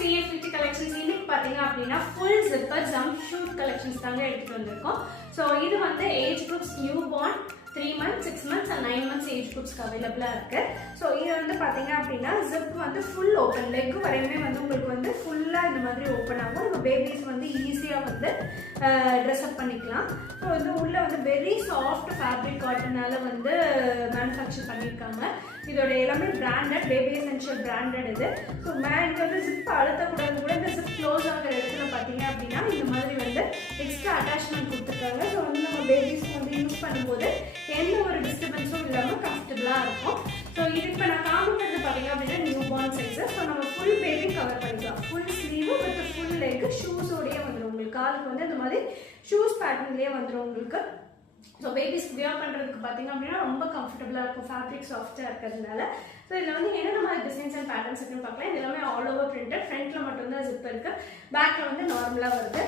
CFVT collections இன்னைக்கு பாத்தீங்க அப்படின்னா full zipper jump shoot collections தாங்க எடுத்துட்டு வந்திருக்கோம். So இது வந்து age groups newborn 3 months, 6 months and 9 months age groups available இருக்கு. So இது வந்து பாத்தீங்க அப்படின்னா zip வந்து full open leg வரையுமே வந்து உங்களுக்கு வந்து ஃபுல்லா இந்த மாதிரி ஓபன் ஆகும். நம்ம பேபிஸ் வந்து ஈஸியா வந்து ட்ரெஸ் அப் பண்ணிக்கலாம். ஸோ இது உள்ள வந்து வெரி சாஃப்ட் ஃபேப்ரிக் காட்டனால வந்து மேனுஃபேக்சர் பண்ணியிருக்காங்க. இதோட எல்லாமே பிராண்டட், பேபி எசென்ஷியல் பிராண்டட் இது. ஸோ இங்கே வந்து ஜிப் அழுத்தக்கூடாது கூட, இந்த ஜிப் க்ளோஸ் ஆகிற இடத்துல பார்த்தீங்க அப்படின்னா இந்த மாதிரி வந்து எக்ஸ்ட்ரா அட்டாச்மெண்ட் கொடுத்துருக்காங்க. ஸோ வந்து நம்ம பேபிஸ்க்கு வந்து யூஸ் பண்ணும்போது எந்த ஒரு டிஸ்டர்பன்ஸும் இல்லாமல் கம்ஃபர்டபுளாக இருக்கும். ஸோ இது இப்போ நான் காமிக்கிறது பார்த்தீங்க அப்படின்னா நியூ பார்ன் சைஸு. ஸோ நம்ம ஃபுல் பேபி கவர் பண்ணிக்கலாம். Full sleeve with full leg ஷூஸோடையே வந்துடும். உங்களுக்கு காலுக்கு வந்து இந்த மாதிரி ஷூஸ் பேட்டர்ன்லேயே வந்துடும் உங்களுக்கு. ஸோ பேபிஸ்க்கு வியர் பண்ணுறதுக்கு பார்த்தீங்க அப்படின்னா ரொம்ப கம்ஃபர்டபுளாக இருக்கும், ஃபேப்ரிக் சாஃப்டாக இருக்கிறதுனால. ஸோ இதில் வந்து என்னென்ன மாதிரி டிசைன்ஸ் அண்ட் பேட்டர்ன்ஸ் இருக்குன்னு பார்க்கலாம். இது எல்லாமே ஆல் ஓவர் பிரிண்டட். ஃப்ரண்ட்டில் மட்டும்தான் ஜிப் இருக்குது, பேக்கில் வந்து நார்மலாக வருது.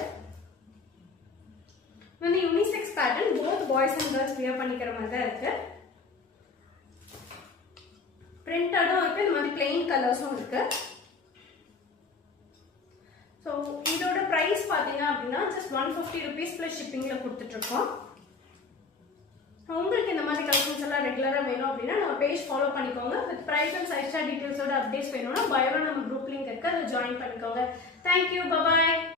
வந்து unisex pattern, both boys and girls wear பண்ணிக்கிற மாதிரி தான் இருக்குது. பிரிண்டடும் இருக்குது, இந்த மாதிரி பிளெயின் கலர்ஸும் இருக்குது. ஸோ இதோட ப்ரைஸ் பார்த்தீங்க அப்படின்னா ஜஸ்ட் 150 rupees ப்ளஸ் ஷிப்பிங்கில் கொடுத்துட்ருக்கோம். உங்களுக்கு இந்த மாதிரி கலெக்ஷன்ஸ் எல்லாம் ரெகுலராக வேணும் அப்படின்னா நம்ம பேஜ் ஃபாலோ பண்ணிக்கோங்க. வித் ப்ரைஸ் அண்ட் சைஸ் டீட்டெயில்ஸோட அப்டேட்ஸ் வேணும்னா பயோல நம்ம குரூப் லிங்க் இருக்கு, அதை ஜாயின் பண்ணிக்கோங்க. தேங்க்யூ, பாய்.